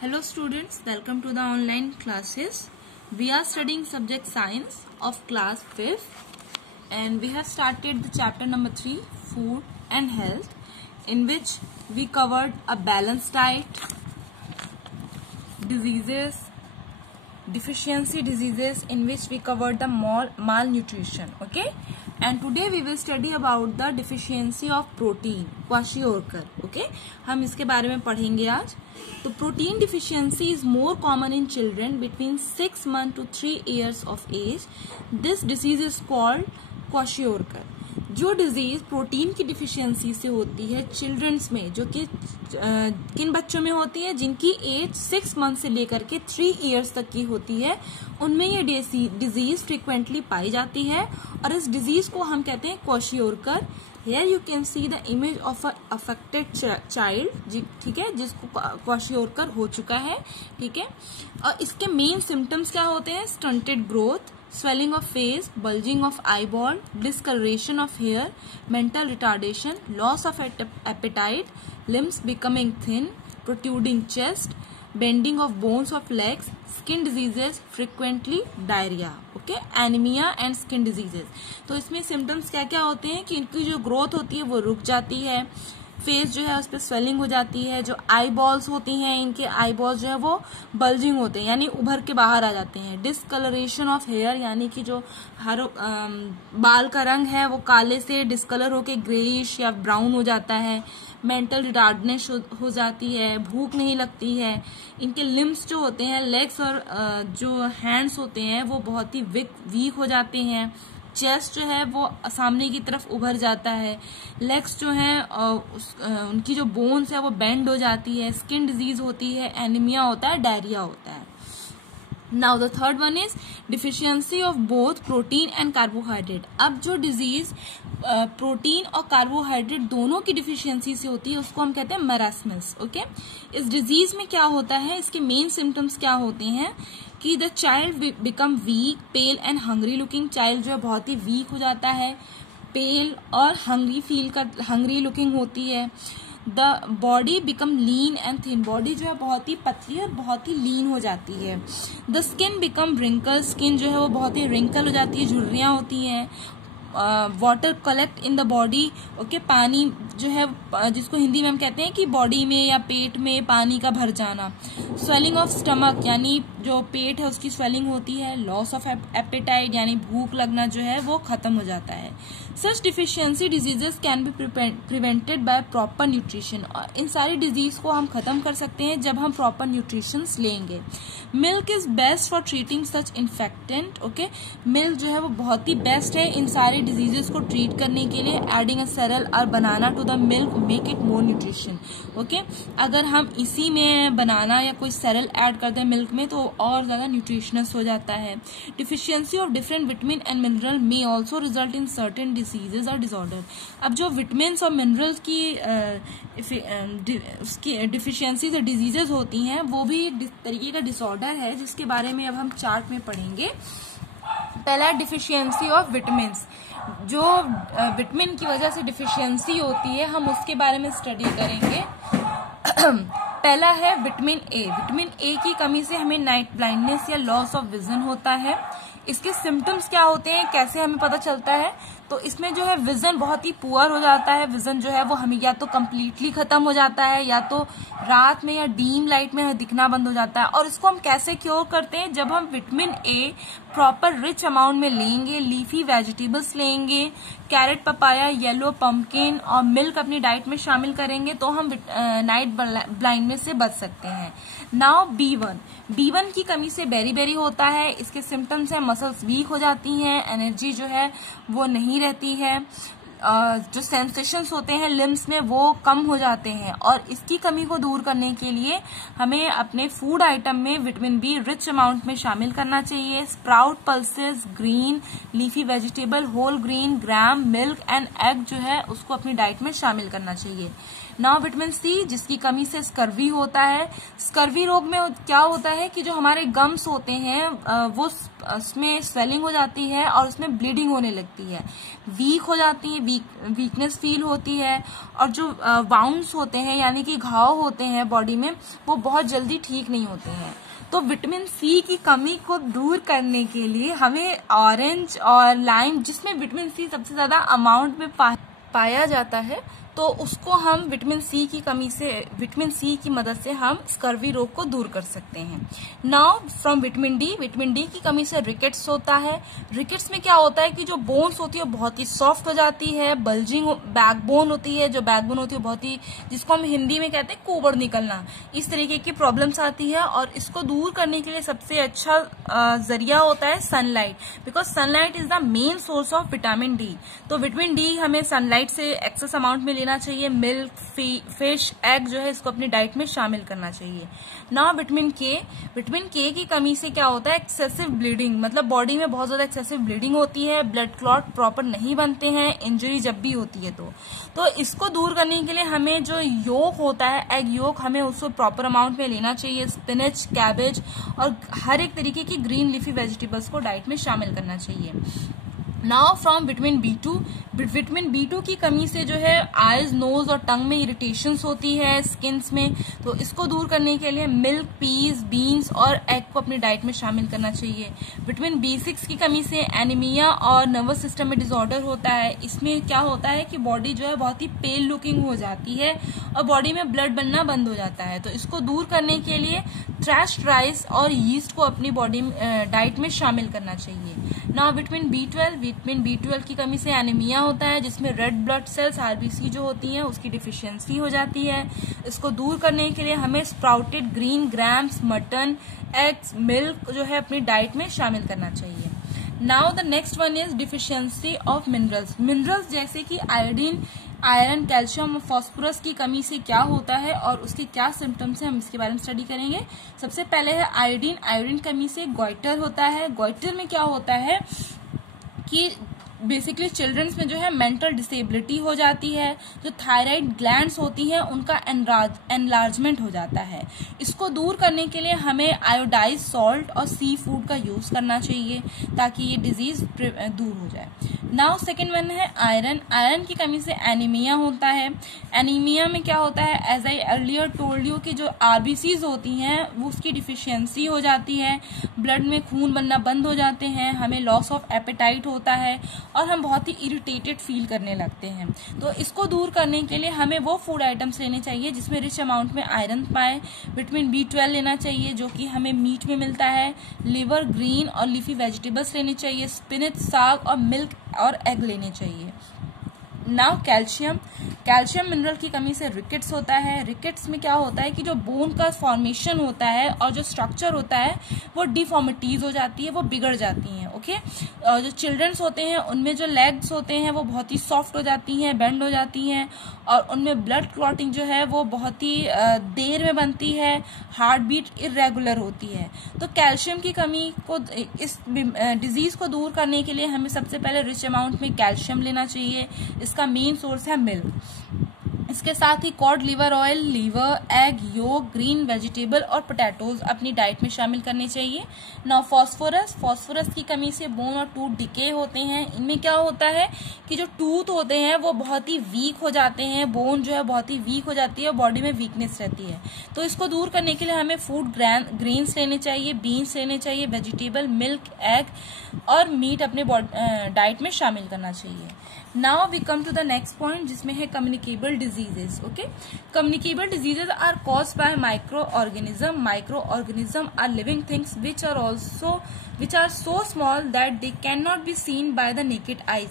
Hello students, welcome to the online classes. We are studying subject science of class 5th and we have started the chapter number 3, food and health, in which we covered a balanced diet, diseases, deficiency diseases, in which we covered the malnutrition. Okay, and today we will study about the deficiency of protein, kwashiorkor. Okay, हम इसके बारे में पढ़ेंगे आज. तो protein deficiency is more common in children between 6 months to 3 years of age. This disease is called kwashiorkor. जो disease protein की deficiency से होती है चिल्ड्रंस में, जो कि किन बच्चों में होती है, जिनकी एज 6 मंथ से लेकर के 3 इयर्स तक की होती है, उनमें ये डिजीज फ्रिक्वेंटली पाई जाती है और इस डिजीज को हम कहते हैं kwashiorkor. Here you can see the image of a affected child, ठीक है, जिसको क्वाशियोरकर हो चुका है. ठीक है, और इसके मेन सिम्टम्स क्या होते हैं? Stunted growth, swelling of face, bulging of eyeball, discoloration of hair, mental retardation, loss of appetite, limbs becoming thin, protruding chest, bending of bones of legs, skin diseases, frequently diarrhea. Okay, anemia and skin diseases. तो इसमें symptoms क्या क्या होते हैं कि इनकी जो growth होती है वो रुक जाती है, फेस जो है उस पर स्वेलिंग हो जाती है, जो आई बॉल्स होती हैं इनके आई बॉल्स जो है वो बल्जिंग होते हैं यानी उभर के बाहर आ जाते हैं. डिसकलरेशन ऑफ हेयर, यानी कि जो हर बाल का रंग है वो काले से डिसकलर होके ग्रेइश या ब्राउन हो जाता है. मेंटल रिटार्डनेस हो जाती है, भूख नहीं लगती है. इनके लिम्स जो होते हैं, लेग्स और जो हैंड्स होते हैं वो बहुत ही वीक हो जाते हैं. चेस्ट जो है वो सामने की तरफ उभर जाता है. लेग्स जो हैं उनकी जो बोन्स है वो बेंड हो जाती है. स्किन डिजीज होती है, एनीमिया होता है, डायरिया होता है. Now the third one is deficiency of both protein and carbohydrate. अब जो डिजीज प्रोटीन और कार्बोहाइड्रेट दोनों की डिफिशियंसी से होती है उसको हम कहते हैं मरास्मस. ओके, इस डिजीज में क्या होता है, इसके मेन सिम्टम्स क्या होते हैं कि the child become weak, pale and hungry looking. Child जो है बहुत ही वीक हो जाता है, पेल और हंग्री लुकिंग होती है. The body become lean and thin. Body जो है बहुत ही पतली और बहुत ही लीन हो जाती है. The skin become wrinkle. Skin जो है वो बहुत ही रिंकल हो जाती है, झुर्रियां होती हैं. Water collect in the body. Okay, पानी जो है जिसको हिंदी में हम कहते हैं कि बॉडी में या पेट में पानी का भर जाना. स्वेलिंग ऑफ स्टमक, यानी जो पेट है उसकी स्वेलिंग होती है. लॉस ऑफ एपेटाइट, यानी भूख लगना जो है वो खत्म हो जाता है. Such deficiency diseases can be prevented by proper nutrition. और इन सारी डिजीज को हम खत्म कर सकते हैं जब हम प्रॉपर न्यूट्रिशन लेंगे. Milk is best for treating such infectant. Okay, milk जो है वो बहुत ही बेस्ट है इन सारी डिजीजेस को ट्रीट करने के लिए. एडिंग अ सेरल और banana to the milk make it more nutrition. Okay, अगर हम इसी में बनाना या कोई सेरल ऐड कर दें मिल्क में तो और ज्यादा न्यूट्रिशनस हो जाता है. Deficiency of different vitamin and mineral may also result in certain diseases और डिसऑर्डर. अब जो विटामिन और मिनरल्स की उसकी डिफिशियंसी जो डिजीजेज होती हैं वो भी एक तरीके का डिसऑर्डर है जिसके बारे में अब हम चार्ट में पढ़ेंगे. पहला डिफिशियंसी ऑफ विटामिन. जो विटामिन की वजह से डिफिशियंसी होती है हम उसके बारे में स्टडी करेंगे. पहला है विटामिन ए. विटामिन ए की कमी से हमें नाइट ब्लाइंडनेस या लॉस ऑफ विजन होता है. इसके सिम्टम्स क्या होते हैं, कैसे हमें पता चलता है? तो इसमें जो है विजन बहुत ही पुअर हो जाता है. विजन जो है वो हमें या तो कम्प्लीटली खत्म हो जाता है या तो रात में या डीम लाइट में दिखना बंद हो जाता है. और इसको हम कैसे क्योर करते हैं? जब हम vitamin A proper rich amount में लेंगे, लीफी वेजिटेबल्स लेंगे, कैरेट, पपाया, येलो पम्पकिन और मिल्क अपनी डाइट में शामिल करेंगे तो हम नाइट ब्लाइंडनेस से बच सकते हैं. नाउ B1 की कमी से बेरी होता है. इसके सिम्टम्स है मसल्स वीक हो जाती हैं, एनर्जी जो है वो नहीं रहती है, जो सेंसेशंस होते हैं लिम्स में वो कम हो जाते हैं. और इसकी कमी को दूर करने के लिए हमें अपने फूड आइटम में विटामिन बी रिच अमाउंट में शामिल करना चाहिए. Sprout, pulses, green leafy vegetable, whole green, gram, milk and egg जो है उसको अपनी डाइट में शामिल करना चाहिए. नाउ विटामिन सी जिसकी कमी से स्कर्वी होता है। स्कर्वी रोग में क्या होता है कि जो हमारे गम्स होते हैं वो उसमें स्वेलिंग हो जाती है और उसमें ब्लीडिंग होने लगती है, वीक हो जाती है, वीकनेस फील होती है, और जो वाउंड्स होते हैं यानी कि घाव होते हैं बॉडी में वो बहुत जल्दी ठीक नहीं होते हैं। तो विटामिन सी की कमी को दूर करने के लिए हमें ऑरेंज और लाइम जिसमें विटामिन सी सबसे ज्यादा अमाउंट में पाया जाता है, तो उसको हम विटामिन सी की कमी से, विटामिन सी की मदद से हम स्कर्वी रोग को दूर कर सकते हैं। नाउ फ्रॉम विटामिन डी की कमी से रिकेट्स होता है। रिकेट्स में क्या होता है कि जो बोन्स होती है बहुत ही सॉफ्ट हो जाती है, बल्जिंग बैकबोन होती है, जो बैकबोन होती है बहुत ही, जिसको हम हिंदी में कहते हैं कोबड़ निकलना, इस तरीके की प्रॉब्लम्स आती है। और इसको दूर करने के लिए सबसे अच्छा जरिया होता है sunlight, because sunlight is the main source of vitamin D. तो विटामिन डी हमें सनलाइट से एक्सेस अमाउंट में लेना चाहिए। मिल्क, फिश, एग जो है इसको अपनी डाइट में शामिल करना चाहिए। नाउ विटामिन के की कमी से क्या होता है, एक्सेसिव ब्लीडिंग, मतलब बॉडी में बहुत ज्यादा एक्सेसिव ब्लीडिंग होती है, ब्लड क्लॉट प्रॉपर नहीं बनते हैं, इंजरी जब भी होती है तो इसको दूर करने के लिए हमें जो योक होता है, एग योक, हमें उसको प्रॉपर अमाउंट में लेना चाहिए। स्पिनच, कैबेज और हर एक तरीके की ग्रीन लीफी वेजिटेबल्स को डाइट में शामिल करना चाहिए। Now from vitamin B two की कमी से जो है आईज, नोज और टंग में इरिटेशंस होती है, स्किन्स में, तो इसको दूर करने के लिए मिल्क, पीज, बीन्स और एग को अपनी डाइट में शामिल करना चाहिए। विटामिन B6 की कमी से एनीमिया और नर्वस सिस्टम में डिसऑर्डर होता है। इसमें क्या होता है कि बॉडी जो है बहुत ही पेल लुकिंग हो जाती है और बॉडी में ब्लड बनना बंद हो जाता है, तो इसको दूर करने के लिए थ्रैश्ड राइस और यीस्ट को अपनी बॉडी डाइट में शामिल करना चाहिए। नाउ विटामिन B12 की कमी से एनीमिया होता है, जिसमें रेड ब्लड सेल्स RBC जो होती हैं उसकी डिफिशियंसी हो जाती है। इसको दूर करने के लिए हमें sprouted green grams, mutton, eggs, milk जो है अपनी डाइट में शामिल करना चाहिए। Now the next one is deficiency of minerals जैसे कि आयोडीन, आयरन, कैल्शियम और फास्फोरस की कमी से क्या होता है और उसके क्या सिम्टम्स हैं, हम इसके बारे में स्टडी करेंगे। सबसे पहले है आयोडीन कमी से गोइटर होता है। गोइटर में क्या होता है कि बेसिकली चिल्ड्रंस में जो है मेंटल डिसेबिलिटी हो जाती है, जो थायराइड ग्लैंड्स होती हैं उनका एनलार्जमेंट हो जाता है। इसको दूर करने के लिए हमें आयोडाइज सॉल्ट और सी फूड का यूज करना चाहिए ताकि ये डिजीज दूर हो जाए। नाउ सेकेंड वन है आयरन की कमी से एनीमिया होता है। एनीमिया में क्या होता है, as I earlier told you कि जो RBCs होती हैं वो उसकी डिफिशियंसी हो जाती है, ब्लड में खून बनना बंद हो जाते हैं, हमें लॉस ऑफ एपेटाइट होता है और हम बहुत ही इरिटेटेड फील करने लगते हैं। तो इसको दूर करने के लिए हमें वो फूड आइटम्स लेने चाहिए जिसमें रिच अमाउंट में आयरन पाए। विटामिन B12 लेना चाहिए जो कि हमें मीट में मिलता है। लिवर, ग्रीन और लीफी वेजिटेबल्स लेने चाहिए। स्पिनच, साग और मिल्क और एग लेने चाहिए। नाउ कैल्शियम मिनरल की कमी से रिकेट्स होता है। रिकेट्स में क्या होता है कि जो बोन का फॉर्मेशन होता है और जो स्ट्रक्चर होता है वो डिफॉर्मिटीज हो जाती है, वो बिगड़ जाती हैं। ओके, और जो चिल्ड्रंस होते हैं उनमें जो लेग्स होते हैं वो बहुत ही सॉफ्ट हो जाती हैं, बेंड हो जाती हैं और उनमें ब्लड क्लॉटिंग जो है वो बहुत ही देर में बनती है, हार्ट बीट इरेगुलर होती है। तो कैल्शियम की कमी को, इस डिजीज को दूर करने के लिए हमें सबसे पहले रिच अमाउंट में कैल्शियम लेना चाहिए। इसका मेन सोर्स है मिल्क। इसके साथ ही cod liver oil, liver, egg, yolk, green vegetable और पोटैटोज अपनी डाइट में शामिल करने चाहिए। नाउ फास्फोरस की कमी से बोन और टूथ डिके होते हैं। इनमें क्या होता है कि जो टूथ होते हैं वो बहुत ही वीक हो जाते हैं, बोन जो है बहुत ही वीक हो जाती है, बॉडी में वीकनेस रहती है। तो इसको दूर करने के लिए हमें फूड ग्रेन्स लेने चाहिए, बीन्स लेने चाहिए, वेजिटेबल, मिल्क, एग और मीट अपने डाइट में शामिल करना चाहिए। Now we come to the next point जिसमें है communicable diseases. Okay, communicable diseases are caused by micro organism are living things which are so small that they can not be seen by the naked eyes.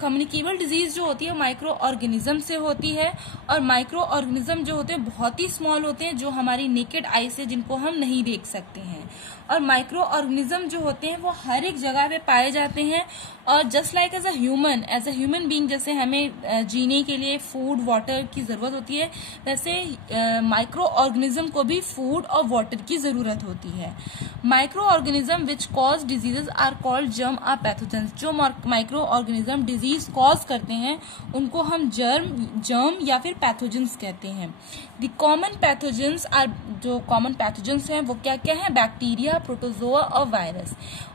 Communicable disease जो होती है micro organism से होती है और micro organism जो होते हैं बहुत ही स्मॉल होते हैं, जो हमारी नेकेड आई से जिनको हम नहीं देख सकते हैं। और माइक्रो ऑर्गेनिज्म जो होते हैं वो हर एक जगह पे पाए जाते हैं और just like as a human, as a human being जैसे हमें जीने के लिए फूड वाटर की जरूरत होती है, वैसे माइक्रो ऑर्गेनिज्म को भी फूड और वाटर की जरूरत होती है। Micro organism which cause diseases are called germ are pathogens. जो माइक्रो ऑर्गेनिज्म डिजीज कॉज करते हैं उनको हम जर्म या फिर पैथोजेंस कहते हैं। द कॉमन पैथोजेंस आर, जो कॉमन पैथोजेंस हैं वो क्या क्या है? बैक्टीरिया, प्रोटोजोआ और वायरस।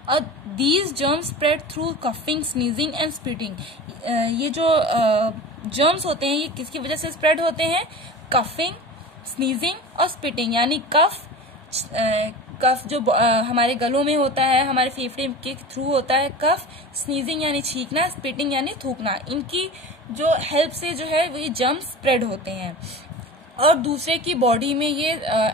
और these germs spread through coughing, sneezing and spitting. ये जो जर्म्स होते हैं ये किसकी वजह से स्प्रेड होते हैं? कफिंग, स्नीजिंग और स्पिटिंग, यानी कफ जो हमारे गलों में होता है, हमारे फेफड़े के थ्रू होता है कफ, स्नीजिंग यानी छींकना, स्पिटिंग यानी थूकना, इनकी जो हेल्प से जो है ये जर्म्स स्प्रेड होते हैं और दूसरे की बॉडी में ये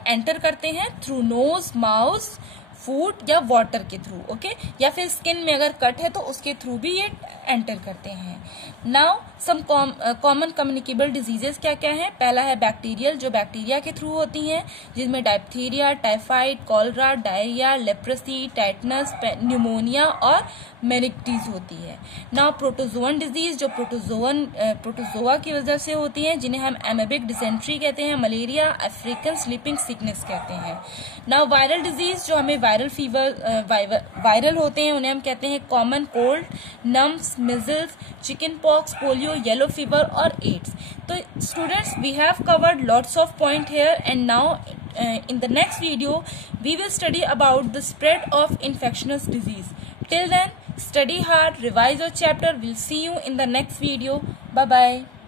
एंटर करते हैं थ्रू नोज, माउथ, फूड या वाटर के थ्रू, ओके, या फिर स्किन में अगर कट है तो उसके थ्रू भी ये एंटर करते हैं। Now some common communicable diseases क्या क्या है? पहला है बैक्टीरियल, जो बैक्टीरिया के थ्रू होती हैं, जिसमें diphtheria, typhoid, cholera, diarrhoea, leprosy, tetanus, pneumonia और मेनिक्टीज होती है। नाउ प्रोटोजोअन डिजीज, जो प्रोटोजोआ की वजह से होती है, जिन्हें हम एमेबिक डिसेंट्री कहते हैं, मलेरिया, अफ्रीकन स्लीपिंग सिकनेस कहते हैं। नाउ वायरल डिजीज, जो हमें वायरल फीवर वायरल होते हैं, उन्हें हम कहते हैं common cold, mumps, measles, chicken pox, polio, yellow fever और एड्स। तो students, we have covered lots of point here and now in the next video we will study about the spread of infectious disease. Till then, study hard, revise your chapter. We'll see you in the next video. Bye bye.